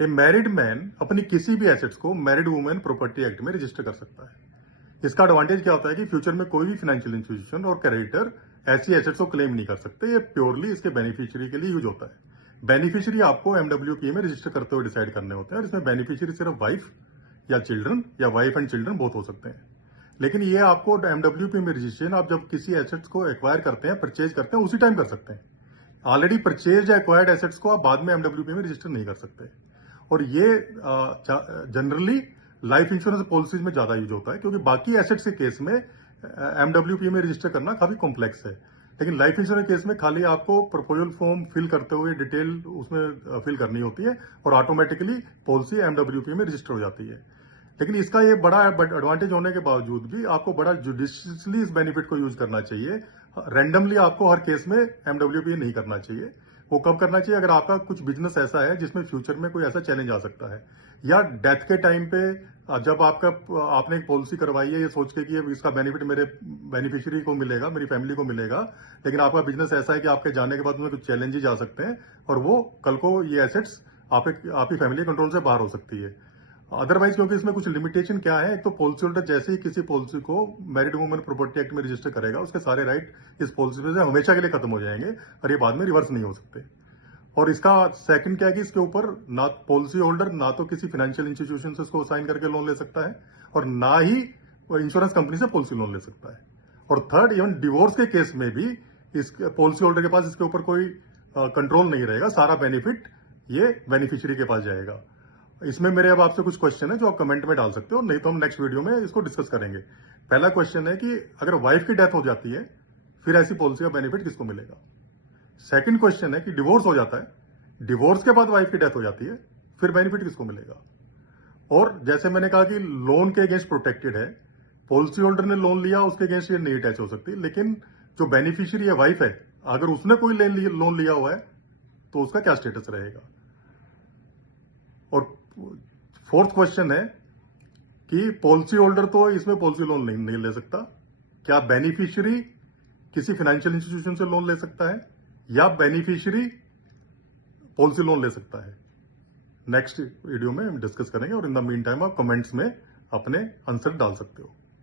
ए married man अपनी किसी भी एसेट्स को मैरिड वुमेन प्रॉपर्टी एक्ट में रजिस्टर कर सकता है। इसका एडवांटेज क्या होता है कि फ्यूचर में कोई भी फाइनेंशियल इंस्टीट्यूशन और क्रेडिटर ऐसी एसेट्स को क्लेम नहीं कर सकते। ये प्योरली इसके बेनिफिशियरी के लिए यूज होता है। बेनिफिशियरी आपको एमडब्ल्यूपी में रजिस्टर करते हुए डिसाइड करने होते हैं और इसमें बेनिफिशियरी सिर्फ वाइफ या चिल्ड्रन या वाइफ एंड चिल्ड्रन बहुत हो सकते हैं। लेकिन ये आपको एमडब्ल्यूपी में रजिस्ट्रेशन आप जब किसी एसेट्स को एक्वायर करते हैं, परचेज करते हैं, उसी टाइम कर सकते हैं। ऑलरेडी परचेज या एक्वायर्ड एसेट्स को आप बाद में एमडब्ल्यूपी में रजिस्टर नहीं कर सकते। और ये जनरली लाइफ इंश्योरेंस पॉलिसीज में ज्यादा यूज होता है, क्योंकि बाकी एसेट्स के केस में एमडब्ल्यूपी में रजिस्टर करना काफी कॉम्प्लेक्स है। लेकिन लाइफ इंश्योरेंस केस में खाली आपको प्रपोजल फॉर्म फिल करते हुए डिटेल उसमें फिल करनी होती है और ऑटोमेटिकली पॉलिसी एमडब्ल्यूपी में रजिस्टर हो जाती है। लेकिन इसका ये बड़ा एडवांटेज होने के बावजूद भी आपको बड़ा जुडिशियसली इस बेनिफिट को यूज करना चाहिए। रैंडमली आपको हर केस में एमडब्ल्यूपी नहीं करना चाहिए। वो कब करना चाहिए? अगर आपका कुछ बिजनेस ऐसा है जिसमें फ्यूचर में कोई ऐसा चैलेंज आ सकता है, या डेथ के टाइम पे जब आपने एक पॉलिसी करवाई है ये सोच के कि इसका बेनिफिट मेरे बेनिफिशियरी को मिलेगा, मेरी फैमिली को मिलेगा, लेकिन आपका बिजनेस ऐसा है कि आपके जाने के बाद उसमें कुछ चैलेंजेस आ सकते हैं और वो कल को ये एसेट्स आपकी फैमिली कंट्रोल से बाहर हो सकती है। अदरवाइज क्योंकि इसमें कुछ लिमिटेशन क्या है, एक तो पॉलिसी होल्डर जैसे ही किसी पॉलिसी को मैरिड वुमेन प्रॉपर्टी एक्ट में रजिस्टर करेगा, उसके सारे राइट इस पॉलिसी से हमेशा के लिए खत्म हो जाएंगे और ये बाद में रिवर्स नहीं हो सकते। और इसका सेकंड क्या है कि इसके ऊपर ना पॉलिसी होल्डर ना तो किसी फाइनेंशियल इंस्टीट्यूशन से इसको साइन करके लोन ले सकता है और ना ही इंश्योरेंस कंपनी से पॉलिसी लोन ले सकता है। और थर्ड, इवन डिवोर्स के केस में भी इस पॉलिसी होल्डर के पास इसके ऊपर कोई कंट्रोल नहीं रहेगा। सारा बेनिफिट ये बेनिफिशियरी के पास जाएगा। इसमें मेरे अब आपसे कुछ क्वेश्चन है जो आप कमेंट में डाल सकते हो, नहीं तो हम नेक्स्ट वीडियो में इसको डिस्कस करेंगे। पहला क्वेश्चन है कि अगर वाइफ की डेथ हो जाती है फिर ऐसी पॉलिसी का बेनिफिट किसको मिलेगा। सेकंड क्वेश्चन है कि डिवोर्स हो जाता है, डिवोर्स के बाद वाइफ की डेथ हो जाती है, फिर बेनिफिट किसको मिलेगा। और जैसे मैंने कहा कि लोन के अगेंस्ट प्रोटेक्टेड है, पॉलिसी होल्डर ने लोन लिया उसके अगेंस्ट ये नहीं अटैच हो सकती, लेकिन जो बेनिफिशियरी है वाइफ है, अगर उसने कोई लोन लिया हुआ है तो उसका क्या स्टेटस रहेगा। और फोर्थ क्वेश्चन है कि पॉलिसी होल्डर तो इसमें पॉलिसी लोन नहीं ले सकता, क्या बेनिफिशियरी किसी फाइनेंशियल इंस्टीट्यूशन से लोन ले सकता है या बेनिफिशियरी पॉलिसी लोन ले सकता है। नेक्स्ट वीडियो में हम डिस्कस करेंगे और इन द मीन टाइम आप कमेंट्स में अपने आंसर डाल सकते हो।